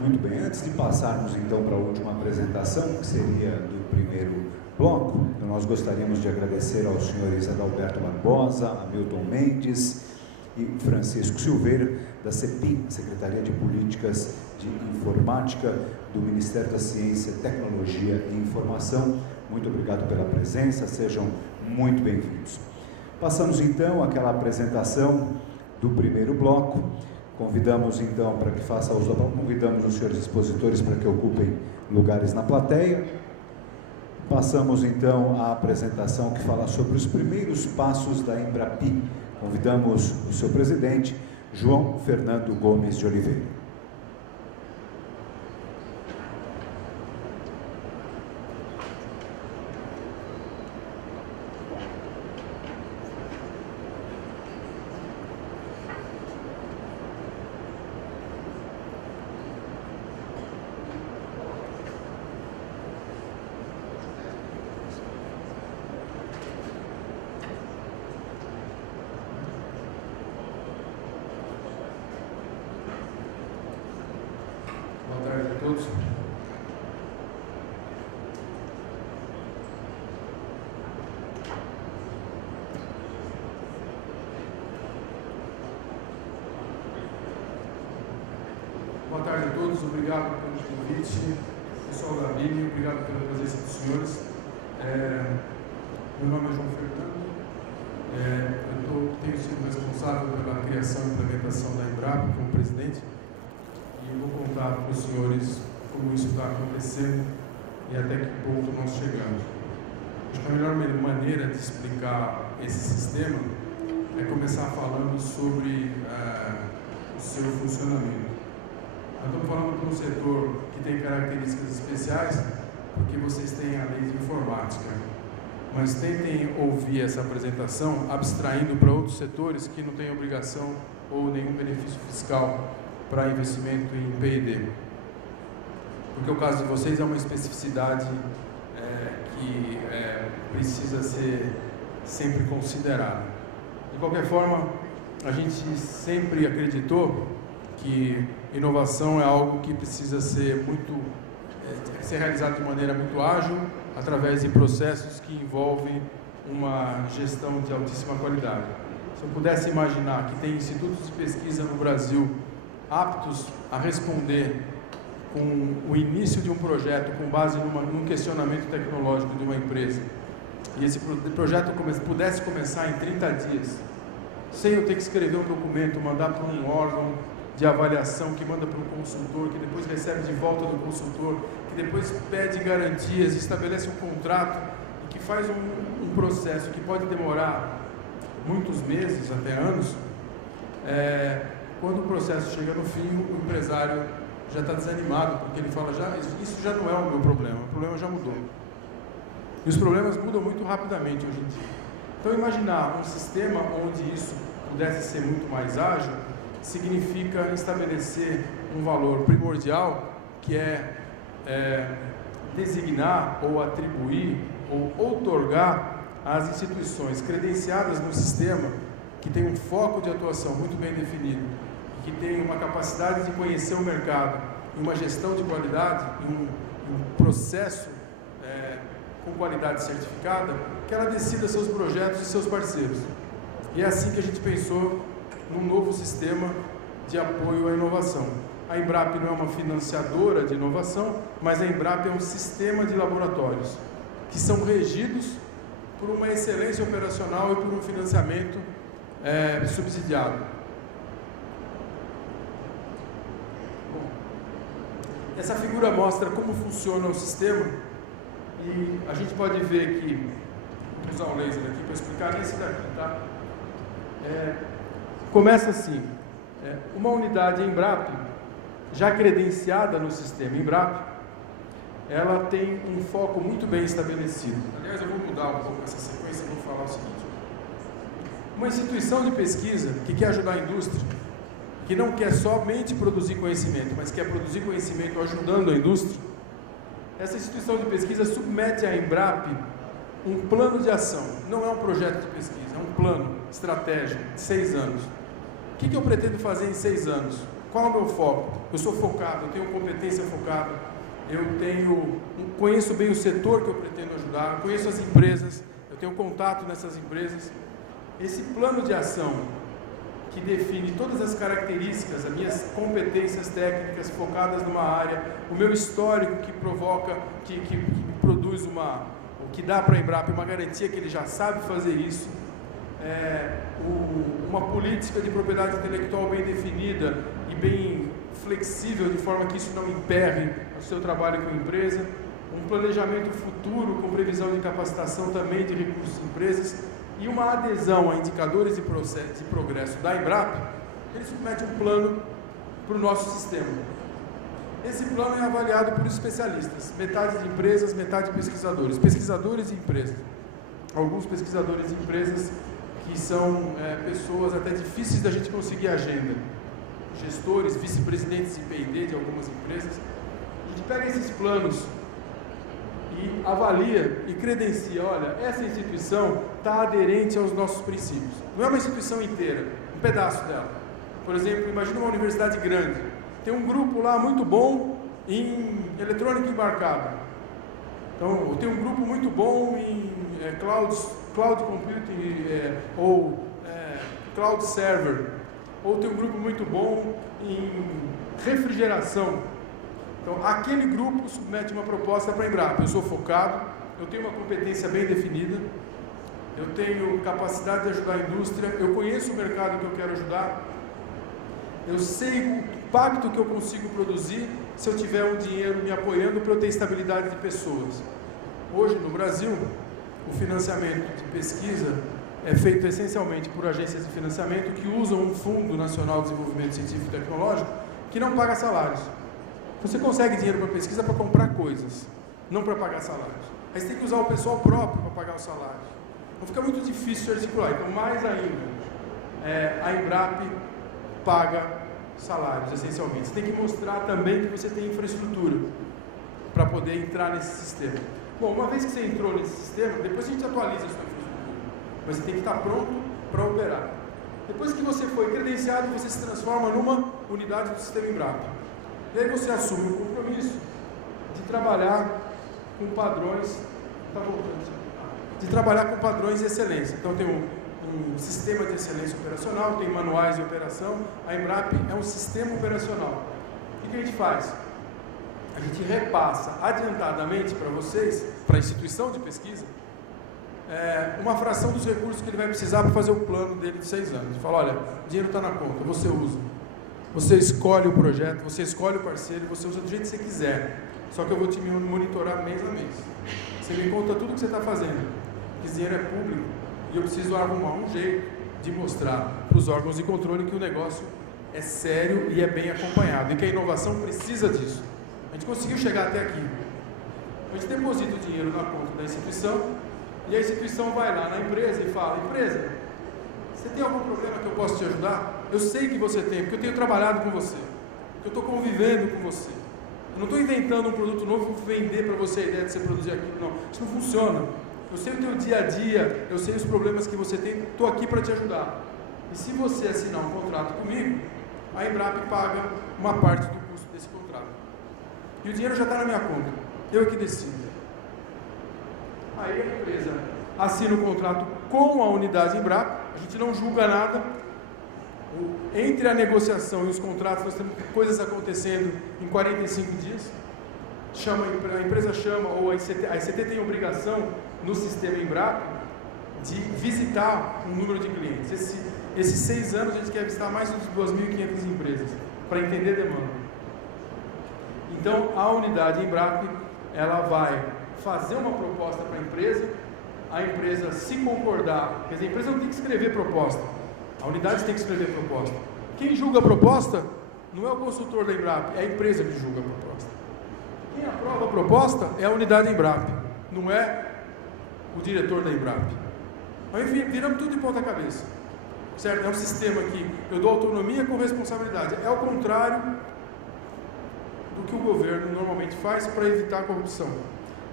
Muito bem, antes de passarmos então para a última apresentação, que seria do primeiro bloco, nós gostaríamos de agradecer aos senhores Adalberto Barbosa, Hamilton Mendes e Francisco Silveira, da CEPI, Secretaria de Políticas de Informática do Ministério da Ciência, Tecnologia e Informação. Muito obrigado pela presença, sejam muito bem-vindos. Passamos então àquela apresentação do primeiro bloco. Convidamos então para que faça uso da palavra, convidamos os senhores expositores para que ocupem lugares na plateia. Passamos então à apresentação que fala sobre os primeiros passos da Embrapi. Convidamos o seu presidente, João Fernando Gomes de Oliveira. Boa tarde a todos, obrigado pelo convite, pessoal da BIM, obrigado pela presença dos senhores. Meu nome é João Fernando, eu tenho sido responsável pela criação e implementação da Embrapi como presidente e vou contar para os senhores como isso está acontecendo e até que ponto nós chegamos. Acho que a melhor maneira de explicar esse sistema é começar falando sobre o seu funcionamento. Nós estamos falando de um setor que tem características especiais, porque vocês têm a lei de informática. Mas tentem ouvir essa apresentação abstraindo para outros setores que não têm obrigação ou nenhum benefício fiscal para investimento em P&D. Porque o caso de vocês é uma especificidade que precisa ser sempre considerada. De qualquer forma, a gente sempre acreditou que inovação é algo que precisa ser realizado de maneira muito ágil, através de processos que envolvem uma gestão de altíssima qualidade. Se eu pudesse imaginar que tem institutos de pesquisa no Brasil aptos a responder com o início de um projeto com base num questionamento tecnológico de uma empresa, e esse projeto pudesse começar em 30 dias, sem eu ter que escrever um documento, mandar para um órgão de avaliação, que manda para um consultor, que depois recebe de volta do consultor, que depois pede garantias, estabelece um contrato e que faz um processo que pode demorar muitos meses, até anos. Quando o processo chega no fim, o empresário já está desanimado, porque ele fala, isso já não é o meu problema, o problema já mudou. E os problemas mudam muito rapidamente hoje em dia. Então, imaginar um sistema onde isso pudesse ser muito mais ágil, significa estabelecer um valor primordial, que é designar ou atribuir ou outorgar às instituições credenciadas no sistema, que tem um foco de atuação muito bem definido, que tem uma capacidade de conhecer o mercado, uma gestão de qualidade, um processo com qualidade certificada, que ela decida seus projetos e seus parceiros. E é assim que a gente pensou num novo sistema de apoio à inovação. A Embrapi não é uma financiadora de inovação, mas a Embrapi é um sistema de laboratórios que são regidos por uma excelência operacional e por um financiamento subsidiado. Bom, essa figura mostra como funciona o sistema e a gente pode ver que, vou usar o laser aqui para explicar nesse daqui, tá? Começa assim, uma unidade Embrapi, já credenciada no sistema Embrapi, ela tem um foco muito bem estabelecido. Aliás, eu vou mudar um pouco essa sequência e vou falar o seguinte. Uma instituição de pesquisa que quer ajudar a indústria, que não quer somente produzir conhecimento, mas quer produzir conhecimento ajudando a indústria, essa instituição de pesquisa submete à Embrapi um plano de ação. Não é um projeto de pesquisa, é um plano estratégico de 6 anos. O que eu pretendo fazer em 6 anos? Qual é o meu foco? Eu sou focado, eu tenho competência focada, conheço bem o setor que eu pretendo ajudar, conheço as empresas, eu tenho contato nessas empresas. Esse plano de ação que define todas as características, as minhas competências técnicas focadas numa área, o meu histórico que provoca, que produz o que dá para a Embrapa uma garantia que ele já sabe fazer isso, uma política de propriedade intelectual bem definida e bem flexível, de forma que isso não emperre o seu trabalho com a empresa, um planejamento futuro com previsão de capacitação também de recursos de empresas e uma adesão a indicadores de progresso da Embrapa. Ele submete um plano para o nosso sistema. Esse plano é avaliado por especialistas, metade de empresas, metade de pesquisadores e empresas. Alguns pesquisadores e empresas que são pessoas até difíceis da gente conseguir agenda, gestores, vice-presidentes de P&D de algumas empresas. A gente pega esses planos e avalia e credencia, olha, essa instituição está aderente aos nossos princípios. Não é uma instituição inteira, um pedaço dela. Por exemplo, imagina uma universidade grande, tem um grupo lá muito bom em eletrônica embarcada. Então, tem um grupo muito bom em cloud computing ou cloud server, ou tem um grupo muito bom em refrigeração. Então, aquele grupo submete uma proposta para a Embrapa. Eu sou focado, eu tenho uma competência bem definida, eu tenho capacidade de ajudar a indústria, eu conheço o mercado que eu quero ajudar, eu sei o impacto que eu consigo produzir se eu tiver um dinheiro me apoiando para eu ter estabilidade de pessoas. Hoje, no Brasil, o financiamento de pesquisa é feito essencialmente por agências de financiamento que usam um Fundo Nacional de Desenvolvimento Científico e Tecnológico que não paga salários. Você consegue dinheiro para pesquisa para comprar coisas, não para pagar salários. Aí você tem que usar o pessoal próprio para pagar os salários. Então fica muito difícil de articular. Então, mais ainda, a Embrapa paga salários, essencialmente. Você tem que mostrar também que você tem infraestrutura para poder entrar nesse sistema. Bom, uma vez que você entrou nesse sistema, depois a gente atualiza a sua infraestrutura. Mas você tem que estar pronto para operar. Depois que você foi credenciado, você se transforma numa unidade do sistema Embrapa. E aí você assume o compromisso de trabalhar com padrões, de trabalhar com padrões de excelência. Então tem um sistema de excelência operacional, tem manuais de operação. A Embrapa é um sistema operacional. O que a gente faz? A gente repassa adiantadamente para vocês, para a instituição de pesquisa, uma fração dos recursos que ele vai precisar para fazer o plano dele de 6 anos. Fala, olha, o dinheiro está na conta, você usa. Você escolhe o projeto, você escolhe o parceiro, você usa do jeito que você quiser. Só que eu vou te monitorar mês a mês. Você me conta tudo que você está fazendo. Esse dinheiro é público e eu preciso arrumar um jeito de mostrar para os órgãos de controle que o negócio é sério e é bem acompanhado. E que a inovação precisa disso. A gente conseguiu chegar até aqui. A gente deposita o dinheiro na conta da instituição e a instituição vai lá na empresa e fala, empresa, você tem algum problema que eu possa te ajudar? Eu sei que você tem, porque eu tenho trabalhado com você, porque eu estou convivendo com você. Eu não estou inventando um produto novo para vender para você a ideia de você produzir aquilo, não. Isso não funciona. Eu sei o teu dia a dia, eu sei os problemas que você tem, estou aqui para te ajudar. E se você assinar um contrato comigo, a Embrapa paga uma parte do custo desse contrato. E o dinheiro já está na minha conta, eu é que decido. Aí a empresa assina o contrato com a unidade Embrapa, a gente não julga nada. Entre a negociação e os contratos, nós temos coisas acontecendo em 45 dias. A empresa chama, ou a ICT tem obrigação no sistema Embrapa de visitar um número de clientes. Esses 6 anos a gente quer visitar mais de 2.500 empresas para entender demanda. Então a unidade Embrapa, ela vai fazer uma proposta para a empresa se concordar, quer dizer, a empresa não tem que escrever proposta, a unidade tem que escrever proposta. Quem julga a proposta não é o consultor da Embrapa, é a empresa que julga a proposta. Quem aprova a proposta é a unidade Embrapa, não é o diretor da Embrapa. Aí viramos tudo de ponta cabeça, certo? É um sistema que eu dou autonomia com responsabilidade, é o contrário do que o governo normalmente faz para evitar a corrupção.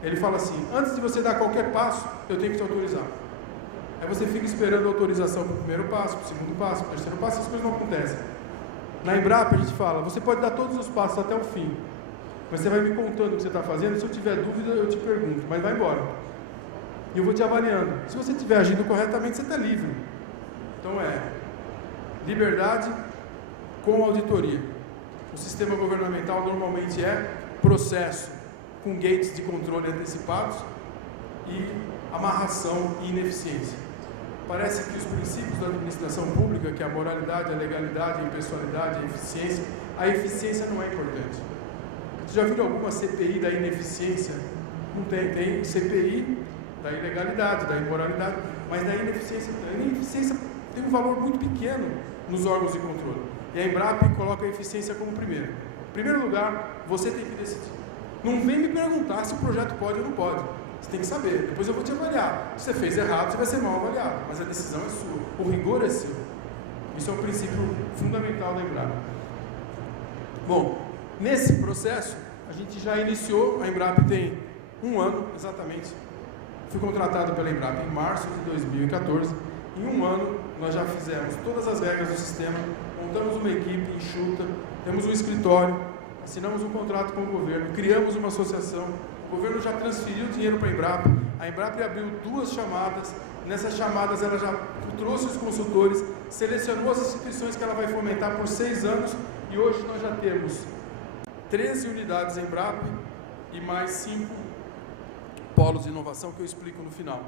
Ele fala assim, antes de você dar qualquer passo, eu tenho que te autorizar. Aí você fica esperando a autorização para o primeiro passo, para o segundo passo, para o terceiro passo, as coisas não acontecem. Na Embrapa a gente fala, você pode dar todos os passos até o fim, mas você vai me contando o que você está fazendo, se eu tiver dúvida eu te pergunto, mas vai embora. E eu vou te avaliando. Se você estiver agindo corretamente, você está livre. Então liberdade com auditoria. O sistema governamental normalmente é processo com gates de controle antecipados e amarração e ineficiência. Parece que os princípios da administração pública, que é a moralidade, a legalidade, a impessoalidade, a eficiência não é importante. Você já viram alguma CPI da ineficiência? Não tem. Tem CPI da ilegalidade, da imoralidade, mas da ineficiência. A ineficiência tem um valor muito pequeno nos órgãos de controle. E a Embrapa coloca a eficiência como primeiro. Em primeiro lugar, você tem que decidir. Não vem me perguntar se o projeto pode ou não pode. Você tem que saber. Depois eu vou te avaliar. Se você fez errado, você vai ser mal avaliado. Mas a decisão é sua. O rigor é seu. Isso é um princípio fundamental da Embrapa. Bom, nesse processo, a gente já iniciou. A Embrapa tem 1 ano, exatamente. Fui contratado pela Embrapa em março de 2014. Em 1 ano, nós já fizemos todas as regras do sistema, montamos uma equipe enxuta, temos um escritório, assinamos um contrato com o governo, criamos uma associação, o governo já transferiu dinheiro para a Embrapa abriu 2 chamadas, nessas chamadas ela já trouxe os consultores, selecionou as instituições que ela vai fomentar por 6 anos e hoje nós já temos 13 unidades Embrapa e mais 5 polos de inovação que eu explico no final.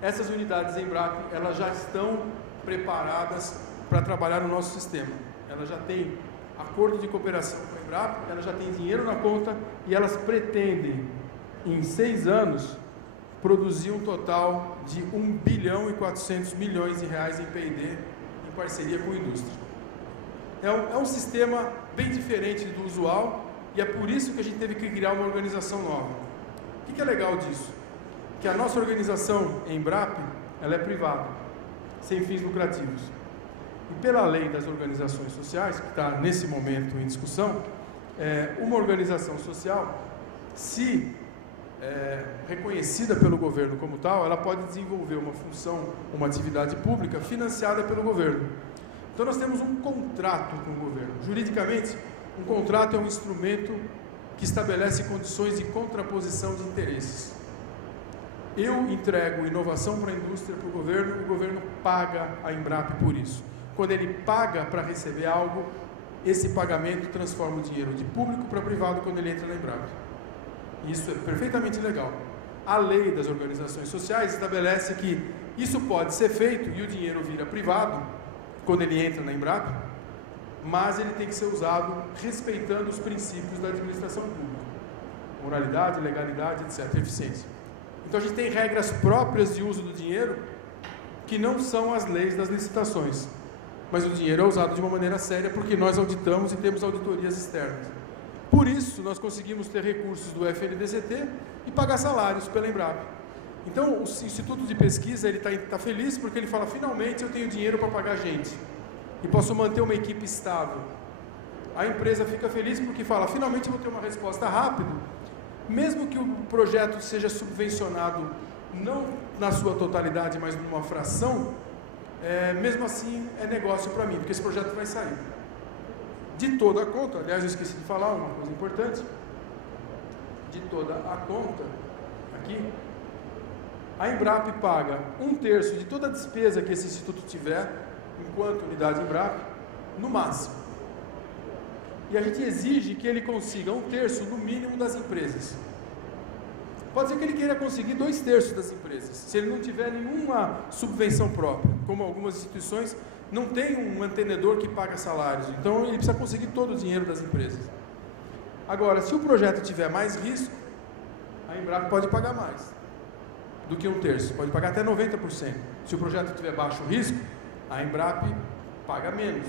Essas unidades Embrapa, elas já estão preparadas para trabalhar no nosso sistema. Elas já têm acordo de cooperação com a Embrapa, elas já têm dinheiro na conta e elas pretendem, em 6 anos, produzir um total de 1 bilhão e 400 milhões de reais em P&D, em parceria com a indústria. É um sistema bem diferente do usual e é por isso que a gente teve que criar uma organização nova. O que é legal disso? Que a nossa organização Embrapa, ela é privada, sem fins lucrativos. E pela lei das organizações sociais, que está nesse momento em discussão, uma organização social, se reconhecida pelo governo como tal, ela pode desenvolver uma função, uma atividade pública financiada pelo governo. Então nós temos um contrato com o governo. Juridicamente, um contrato é um instrumento que estabelece condições de contraposição de interesses. Eu entrego inovação para a indústria, para o governo paga a Embrapa por isso. Quando ele paga para receber algo, esse pagamento transforma o dinheiro de público para privado quando ele entra na Embrapa. Isso é perfeitamente legal. A lei das organizações sociais estabelece que isso pode ser feito e o dinheiro vira privado quando ele entra na Embrapa, mas ele tem que ser usado respeitando os princípios da administração pública. Moralidade, legalidade, etc. Eficiência. Então a gente tem regras próprias de uso do dinheiro que não são as leis das licitações. Mas o dinheiro é usado de uma maneira séria porque nós auditamos e temos auditorias externas. Por isso, nós conseguimos ter recursos do FNDCT e pagar salários pela Embrapa. Então, o Instituto de Pesquisa está feliz porque ele fala, finalmente eu tenho dinheiro para pagar gente e posso manter uma equipe estável. A empresa fica feliz porque fala, finalmente eu vou ter uma resposta rápida, mesmo que o projeto seja subvencionado não na sua totalidade, mas numa fração, mesmo assim é negócio para mim, porque esse projeto vai sair. De toda a conta, aliás eu esqueci de falar uma coisa importante, de toda a conta, aqui, a Embrapa paga 1/3 de toda a despesa que esse instituto tiver, enquanto unidade Embrapa, no máximo. E a gente exige que ele consiga 1/3 no mínimo das empresas. Pode ser que ele queira conseguir 2/3 das empresas, se ele não tiver nenhuma subvenção própria, como algumas instituições não tem um mantenedor que paga salários, então ele precisa conseguir todo o dinheiro das empresas. Agora, se o projeto tiver mais risco, a Embrapa pode pagar mais do que 1/3, pode pagar até 90%. Se o projeto tiver baixo risco, a Embrapa paga menos.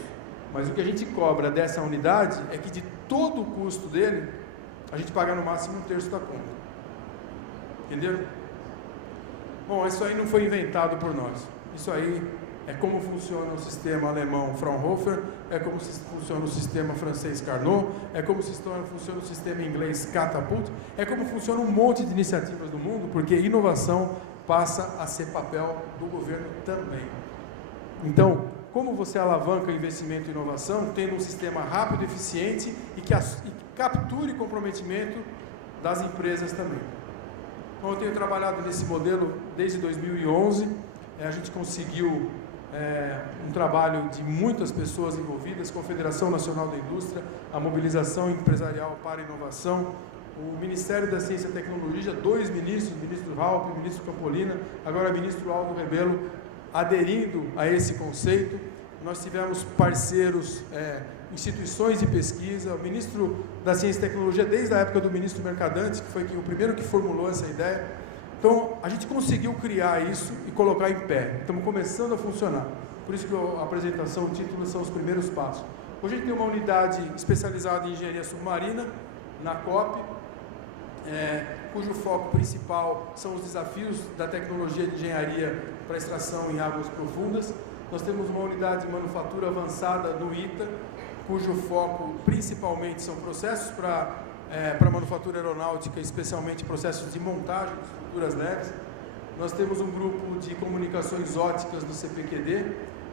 Mas o que a gente cobra dessa unidade é que de todo o custo dele, a gente paga no máximo 1/3 da conta. Entenderam? Bom, isso aí não foi inventado por nós. Isso aí é como funciona o sistema alemão Fraunhofer, é como funciona o sistema francês Carnot, é como funciona o sistema inglês Catapult, é como funciona um monte de iniciativas do mundo, porque inovação passa a ser papel do governo também. Então, como você alavanca investimento e inovação, tendo um sistema rápido, eficiente e que capture comprometimento das empresas também. Então, eu tenho trabalhado nesse modelo desde 2011, a gente conseguiu um trabalho de muitas pessoas envolvidas, Confederação Nacional da Indústria, a mobilização empresarial para a inovação, o Ministério da Ciência e Tecnologia, 2 ministros, o ministro Raup, o ministro Campolina, agora o ministro Aldo Rebelo, aderindo a esse conceito. Nós tivemos parceiros, instituições de pesquisa, o ministro da Ciência e Tecnologia, desde a época do ministro Mercadante, que foi o primeiro que formulou essa ideia. Então, a gente conseguiu criar isso e colocar em pé. Estamos começando a funcionar. Por isso que a apresentação, o título são os primeiros passos. Hoje a gente tem uma unidade especializada em engenharia submarina, na COP, cujo foco principal são os desafios da tecnologia de engenharia para extração em águas profundas. Nós temos uma unidade de manufatura avançada no ITA, cujo foco principalmente são processos para manufatura aeronáutica, especialmente processos de montagem de estruturas leves. Nós temos um grupo de comunicações óticas no CPQD,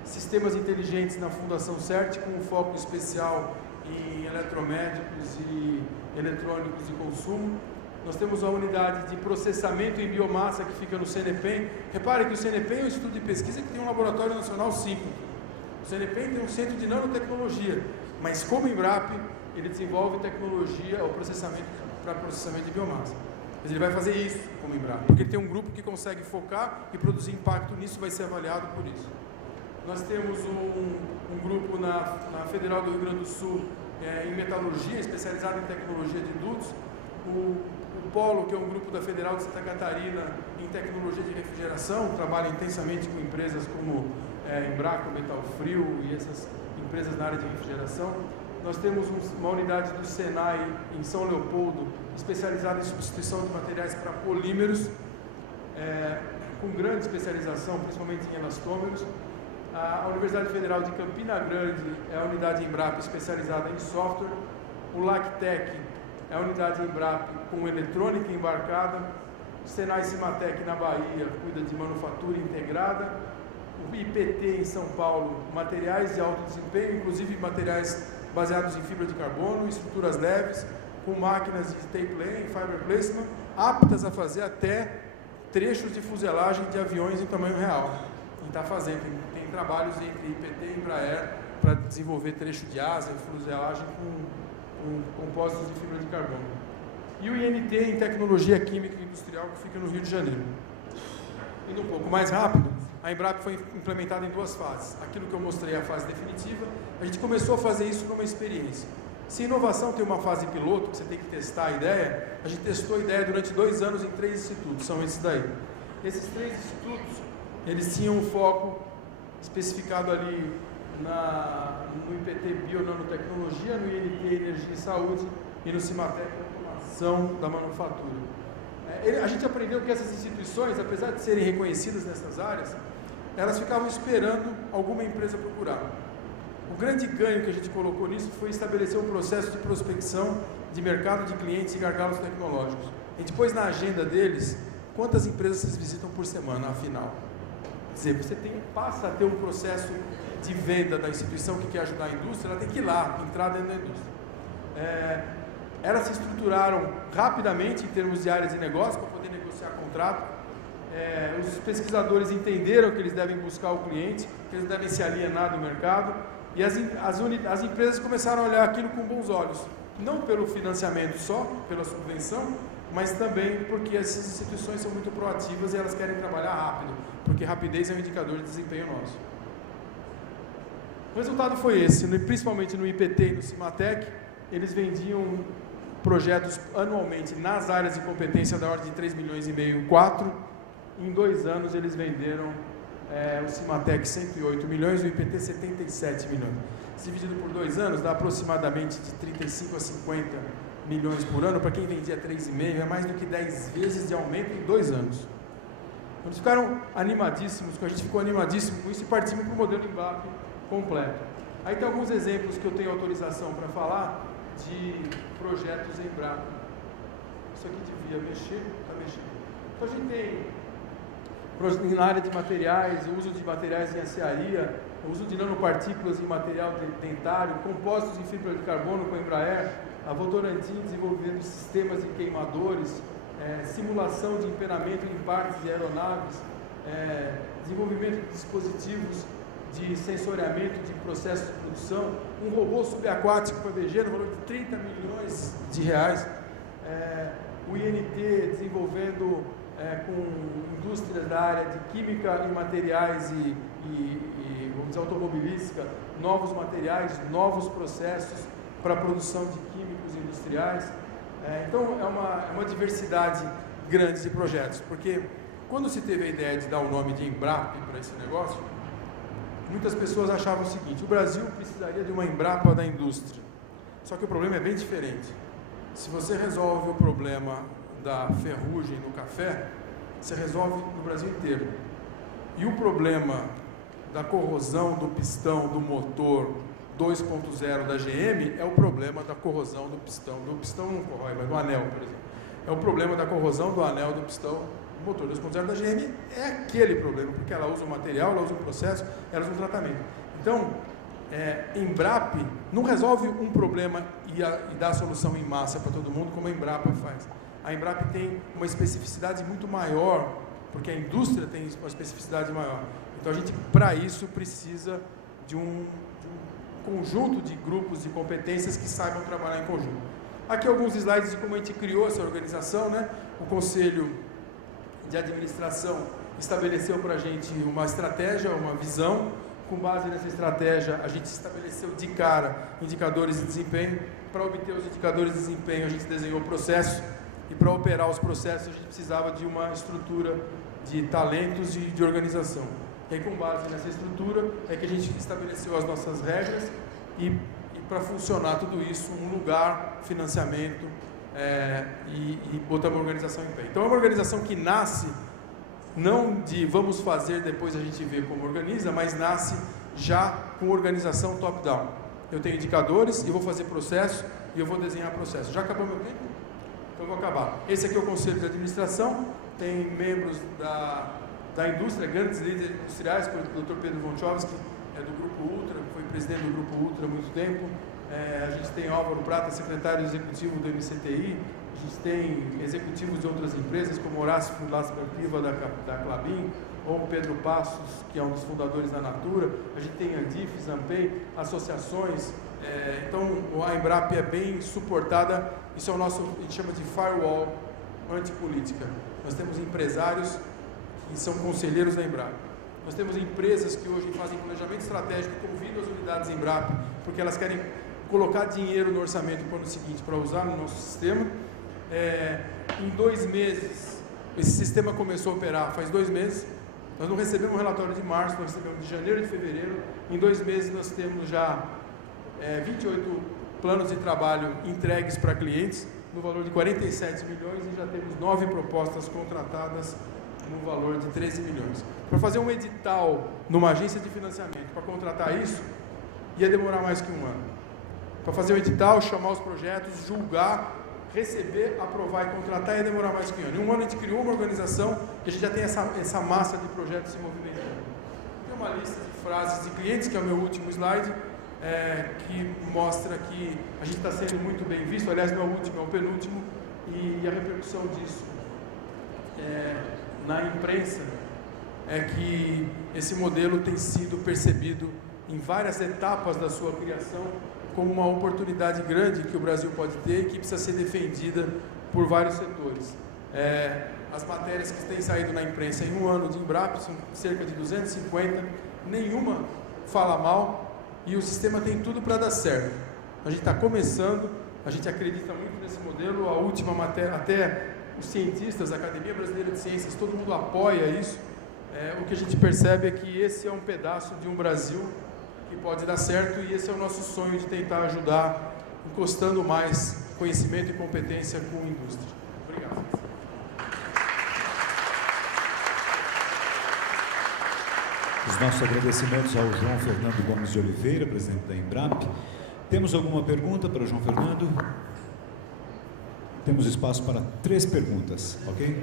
sistemas inteligentes na Fundação CERT, com um foco especial em eletromédicos e eletrônicos de consumo. Nós temos uma unidade de processamento em biomassa que fica no CNPEM. Repare que o CNPEM é um instituto de pesquisa que tem um laboratório nacional simples. O CNPEM tem um centro de nanotecnologia, mas como Embrap, ele desenvolve tecnologia ou processamento para processamento de biomassa. Mas ele vai fazer isso como Embrap, porque ele tem um grupo que consegue focar e produzir impacto nisso, vai ser avaliado por isso. Nós temos um grupo na Federal do Rio Grande do Sul em metalurgia, especializado em tecnologia de dutos. O Polo, que é um grupo da Federal de Santa Catarina em tecnologia de refrigeração, trabalha intensamente com empresas como Embraco, Metal Frio e essas empresas na área de refrigeração. Nós temos uma unidade do Senai em São Leopoldo, especializada em substituição de materiais para polímeros, com grande especialização, principalmente em elastômeros. A Universidade Federal de Campina Grande é a unidade Embrap especializada em software. O LACTEC é a unidade Embrap com eletrônica embarcada. O Senai Cimatec na Bahia cuida de manufatura integrada. O IPT em São Paulo, materiais de alto desempenho, inclusive materiais baseados em fibra de carbono, estruturas leves, com máquinas de tape laying, fiber placement, aptas a fazer até trechos de fuselagem de aviões em tamanho real. E está fazendo, tem trabalhos entre IPT e Embraer para desenvolver trecho de asa e fuselagem com compósitos de fibra de carbono. E o INT em Tecnologia Química e Industrial, que fica no Rio de Janeiro. Indo um pouco mais rápido, a Embrap foi implementada em 2 fases. Aquilo que eu mostrei é a fase definitiva. A gente começou a fazer isso numa experiência. Se inovação tem uma fase piloto, que você tem que testar a ideia, a gente testou a ideia durante 2 anos em 3 institutos, são esses daí. Esses 3 institutos, eles tinham um foco especificado ali no IPT Bionanotecnologia, no INT Energia e Saúde e no Cimatec Automação da Manufatura. A gente aprendeu que essas instituições, apesar de serem reconhecidas nessas áreas, elas ficavam esperando alguma empresa procurar. O grande ganho que a gente colocou nisso foi estabelecer um processo de prospecção de mercado de clientes e gargalos tecnológicos. A gente pôs na agenda deles quantas empresas vocês visitam por semana, afinal. Quer dizer, você passa a ter um processo de venda da instituição que quer ajudar a indústria, ela tem que ir lá, entrar dentro da indústria. Elas se estruturaram rapidamente em termos de áreas de negócio para poder negociar contrato. Os pesquisadores entenderam que eles devem buscar o cliente, que eles devem se alienar do mercado, e as empresas começaram a olhar aquilo com bons olhos, não pelo financiamento só, pela subvenção, mas também porque essas instituições são muito proativas e elas querem trabalhar rápido, porque rapidez é um indicador de desempenho nosso. O resultado foi esse, principalmente no IPT e no Cimatec, eles vendiam projetos anualmente nas áreas de competência da ordem de 3,5 milhões, 4. Em 2 anos eles venderam o Cimatec 108 milhões, o IPT 77 milhões. Se dividido por 2 anos, dá aproximadamente de 35 a 50 milhões por ano. Para quem vendia 3,5, é mais do que 10 vezes de aumento em 2 anos. Eles ficaram animadíssimos, a gente ficou animadíssimo com isso e partimos para o modelo Embrap completo. Aí tem alguns exemplos que eu tenho autorização para falar de projetos Embrap. Isso aqui devia mexer, está mexendo. Então a gente tem na área de materiais, o uso de materiais em aciaria, o uso de nanopartículas em material dentário, compostos em fibra de carbono com a Embraer, a Votorantim desenvolvendo sistemas de queimadores, simulação de empenamento em partes de aeronaves, desenvolvimento de dispositivos de sensoriamento de processos de produção, um robô subaquático para PVG no valor de 30 milhões de reais, o INT desenvolvendo com indústrias da área de química e materiais vamos dizer, automobilística, novos materiais, novos processos para a produção de químicos industriais. Então, é uma diversidade grande de projetos, porque quando se teve a ideia de dar o nome de Embrapa para esse negócio, muitas pessoas achavam o seguinte: o Brasil precisaria de uma Embrapa da indústria. Só que o problema é bem diferente. Se você resolve o problema da ferrugem no café, você resolve no Brasil inteiro. E o problema da corrosão do pistão do motor 2.0 da GM é o problema da corrosão do pistão não corrói, mas do anel, por exemplo. É o problema da corrosão do anel do pistão do motor 2.0 da GM, é aquele problema, porque ela usa o material, ela usa o processo, ela usa o tratamento. Então, Embrapa não resolve um problema e dá a solução em massa para todo mundo, como a Embrapa faz. A Embrapa tem uma especificidade muito maior, porque a indústria tem uma especificidade maior. Então, a gente, para isso, precisa de um conjunto de grupos de competências que saibam trabalhar em conjunto. Aqui alguns slides de como a gente criou essa organização, né? O Conselho de Administração estabeleceu para a gente uma estratégia, uma visão. Com base nessa estratégia, a gente estabeleceu de cara indicadores de desempenho. Para obter os indicadores de desempenho, a gente desenhou o processo. E para operar os processos, a gente precisava de uma estrutura de talentos e de organização. E aí, com base nessa estrutura, é que a gente estabeleceu as nossas regras e para funcionar tudo isso, um lugar, financiamento e botamos a organização em pé. Então, é uma organização que nasce não de vamos fazer, depois a gente vê como organiza, mas nasce já com organização top-down. Eu tenho indicadores e vou fazer processo e eu vou desenhar processo. Já acabou meu tempo? Então, vou acabar. Esse aqui é o Conselho de Administração, tem membros da indústria, grandes líderes industriais, como o Dr. Pedro Vonchovski, do Grupo Ultra, foi presidente do Grupo Ultra há muito tempo. A gente tem Álvaro Prata, secretário executivo do MCTI, a gente tem executivos de outras empresas, como Horácio Piva da Klabin, ou Pedro Passos, que é um dos fundadores da Natura. A gente tem Andif, Zampei, associações. Então, a Embrapa é bem suportada. Isso é o nosso, a gente chama de firewall antipolítica. Nós temos empresários que são conselheiros da Embrapa. Nós temos empresas que hoje fazem planejamento estratégico e convidam as unidades Embrapa, porque elas querem colocar dinheiro no orçamento para o ano seguinte, para usar no nosso sistema. Em 2 meses, esse sistema começou a operar faz 2 meses. Nós não recebemos um relatório de março, nós recebemos de janeiro e de fevereiro. Em 2 meses nós temos já 28 planos de trabalho entregues para clientes, no valor de 47 milhões, e já temos 9 propostas contratadas no valor de 13 milhões. Para fazer um edital numa agência de financiamento, para contratar isso, ia demorar mais que 1 ano. Para fazer o edital, chamar os projetos, julgar, receber, aprovar e contratar, ia demorar mais que 1 ano. Em 1 ano a gente criou uma organização e a gente já tem essa massa de projetos se movimentando. Tem uma lista de frases de clientes, que é o meu último slide, que mostra que a gente está sendo muito bem visto. Aliás, não é o último, é o penúltimo, e a repercussão disso na imprensa é que esse modelo tem sido percebido em várias etapas da sua criação como uma oportunidade grande que o Brasil pode ter e que precisa ser defendida por vários setores. As matérias que têm saído na imprensa em 1 ano de Embrapa são cerca de 250, nenhuma fala mal, e o sistema tem tudo para dar certo. A gente está começando, a gente acredita muito nesse modelo. A última matéria, até os cientistas, a Academia Brasileira de Ciências, todo mundo apoia isso. O que a gente percebe é que esse é um pedaço de um Brasil que pode dar certo, e esse é o nosso sonho de tentar ajudar, encostando mais conhecimento e competência com a indústria. Obrigado. Os nossos agradecimentos ao João Fernando Gomes de Oliveira, presidente da Embrapa. Temos alguma pergunta para o João Fernando? Temos espaço para 3 perguntas, ok?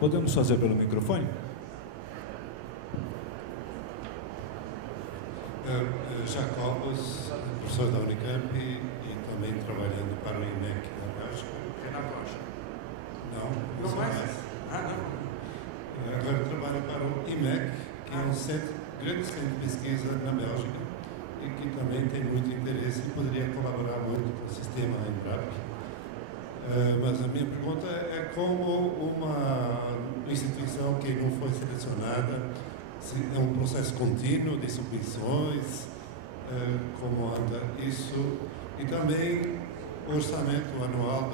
Podemos fazer pelo microfone? Jacobos, professor da Unicamp e também trabalhando para o IMEC na Bélgica. Renato Rocha. Não, Não mais? não. Agora eu trabalho para o IMEC, que é um grande centro de pesquisa na Bélgica e que também tem muito interesse e poderia colaborar muito com o sistema Embrap. Mas a minha pergunta é como uma instituição que não foi selecionada, se é um processo contínuo de submissões, como anda isso, e também o orçamento anual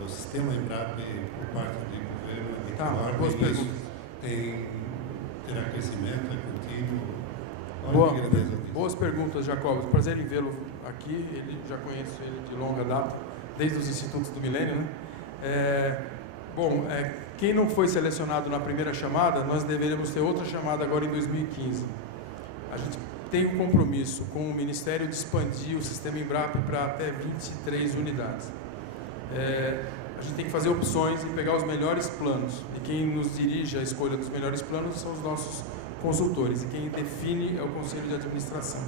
do sistema Embrap por parte do governo, de que ordem isso terá crescimento, é contínuo. Boas perguntas, Jacobos. Prazer em vê-lo aqui. Já conheço ele de longa data, desde os Institutos do Milênio, né? Quem não foi selecionado na primeira chamada, nós deveremos ter outra chamada agora em 2015. A gente tem um compromisso com o Ministério de expandir o sistema Embrap para até 23 unidades. A gente tem que fazer opções e pegar os melhores planos. E quem nos dirige a escolha dos melhores planos são os nossos consultores. E quem define é o Conselho de Administração.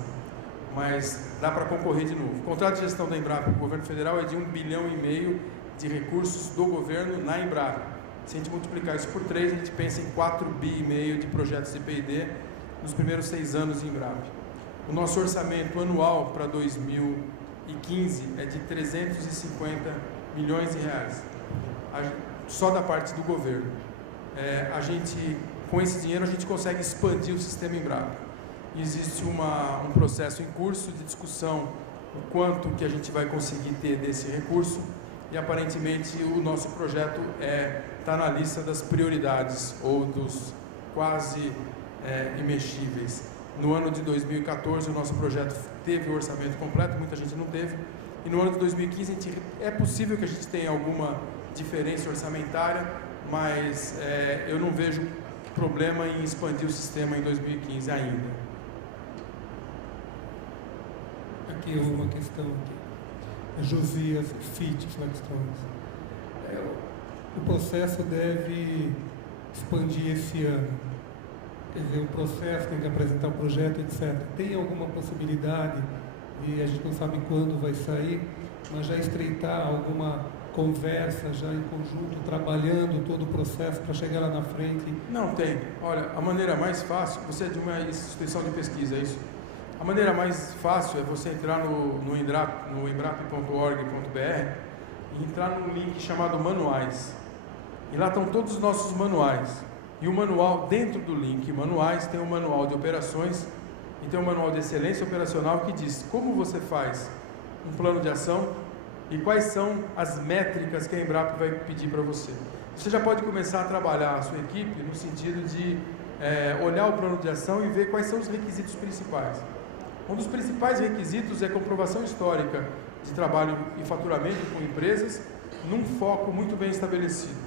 Mas dá para concorrer de novo. O contrato de gestão da Embrap com o governo federal é de 1,5 bilhão de recursos do governo na Embrap. Se a gente multiplicar isso por 3, a gente pensa em 4,5 bi de projetos de P&D nos primeiros 6 anos em Embrap. O nosso orçamento anual para 2015 é de 350 milhões de reais, só da parte do governo. Com esse dinheiro a gente consegue expandir o sistema Embrap. Existe um processo em curso de discussão o quanto que a gente vai conseguir ter desse recurso e aparentemente o nosso projeto está na lista das prioridades ou dos quase imexíveis. No ano de 2014 o nosso projeto teve o orçamento completo, muita gente não teve, e no ano de 2015 é possível que a gente tenha alguma diferença orçamentária, mas eu não vejo problema em expandir o sistema em 2015 ainda. Aqui uma questão. Josias Fit Flextronics. O processo deve expandir esse ano. Quer dizer, o processo tem que apresentar o projeto, etc. Tem alguma possibilidade de, a gente não sabe quando vai sair, mas já estreitar alguma conversa já em conjunto, trabalhando todo o processo para chegar lá na frente? Não tem. Olha, a maneira mais fácil, você é de uma instituição de pesquisa, é isso? A maneira mais fácil é você entrar no embrap.org.br e entrar num link chamado Manuais. E lá estão todos os nossos manuais. E o manual, dentro do link Manuais, tem um manual de operações e tem um manual de excelência operacional que diz como você faz um plano de ação e quais são as métricas que a Embrap vai pedir para você. Você já pode começar a trabalhar a sua equipe no sentido de olhar o plano de ação e ver quais são os requisitos principais. Um dos principais requisitos é comprovação histórica de trabalho e faturamento com empresas num foco muito bem estabelecido.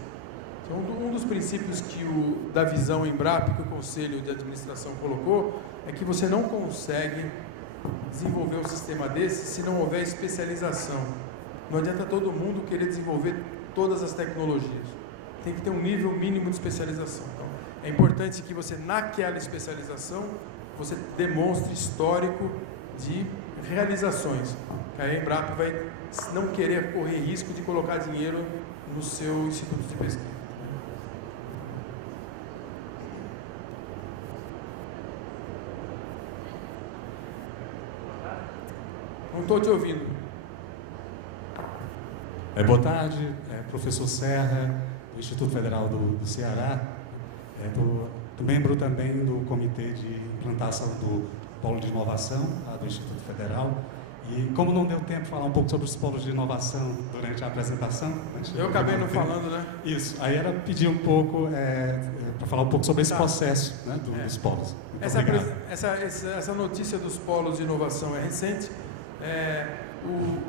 Então, um dos princípios da visão Embrap que o Conselho de Administração colocou é que você não consegue desenvolver um sistema desse se não houver especialização. Não adianta todo mundo querer desenvolver todas as tecnologias. Tem que ter um nível mínimo de especialização. Então, é importante que você, naquela especialização, você demonstre histórico de realizações. Que a Embrap vai não querer correr risco de colocar dinheiro no seu instituto de pesquisa. Não estou te ouvindo. Boa tarde, professor Serra, do Instituto Federal do Ceará. Estou membro também do Comitê de Implantação do Polo de Inovação do Instituto Federal. E como não deu tempo de falar um pouco sobre os polos de inovação durante a apresentação... Eu acabei não falando, né? Isso, aí era pedir um pouco, para falar um pouco sobre esse processo, né, dos polos. Essa notícia dos polos de inovação é recente.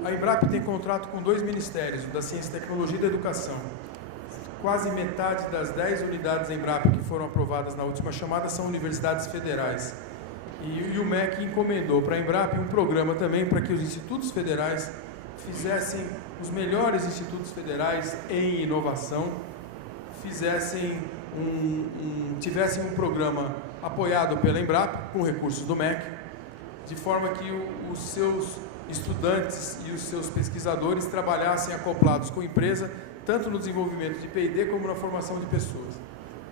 A Embrap tem contrato com 2 ministérios, o da Ciência, Tecnologia e da Educação. Quase metade das 10 unidades Embrap que foram aprovadas na última chamada são universidades federais. E o MEC encomendou para a Embrap um programa também para que os institutos federais fizessem, os melhores institutos federais em inovação, tivessem um programa apoiado pela Embrap, com recursos do MEC, de forma que os seus estudantes e os seus pesquisadores trabalhassem acoplados com a empresa, tanto no desenvolvimento de P&D como na formação de pessoas.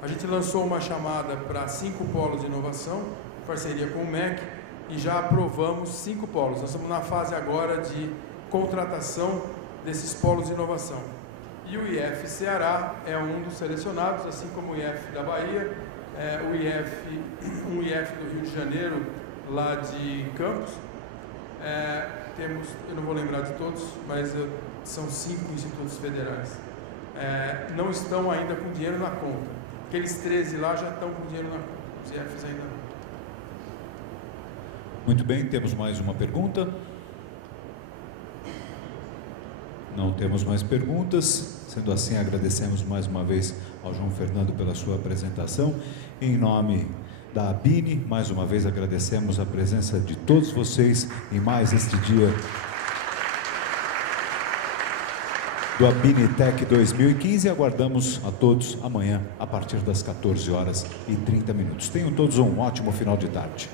A gente lançou uma chamada para 5 polos de inovação, em parceria com o MEC, e já aprovamos 5 polos. Nós estamos na fase agora de contratação desses polos de inovação. E o IF Ceará é um dos selecionados, assim como o IF da Bahia, um IF do Rio de Janeiro, lá de Campos. Temos, eu não vou lembrar de todos, mas são 5 institutos federais. Não estão ainda com dinheiro na conta. Aqueles 13 lá já estão com dinheiro na conta. Os IFs ainda não. Muito bem, temos mais uma pergunta? Não temos mais perguntas. Sendo assim, agradecemos mais uma vez ao João Fernando pela sua apresentação. Em nome da ABINE, mais uma vez agradecemos a presença de todos vocês em mais este dia do ABINE Tech 2015. Aguardamos a todos amanhã a partir das 14h30. Tenham todos um ótimo final de tarde.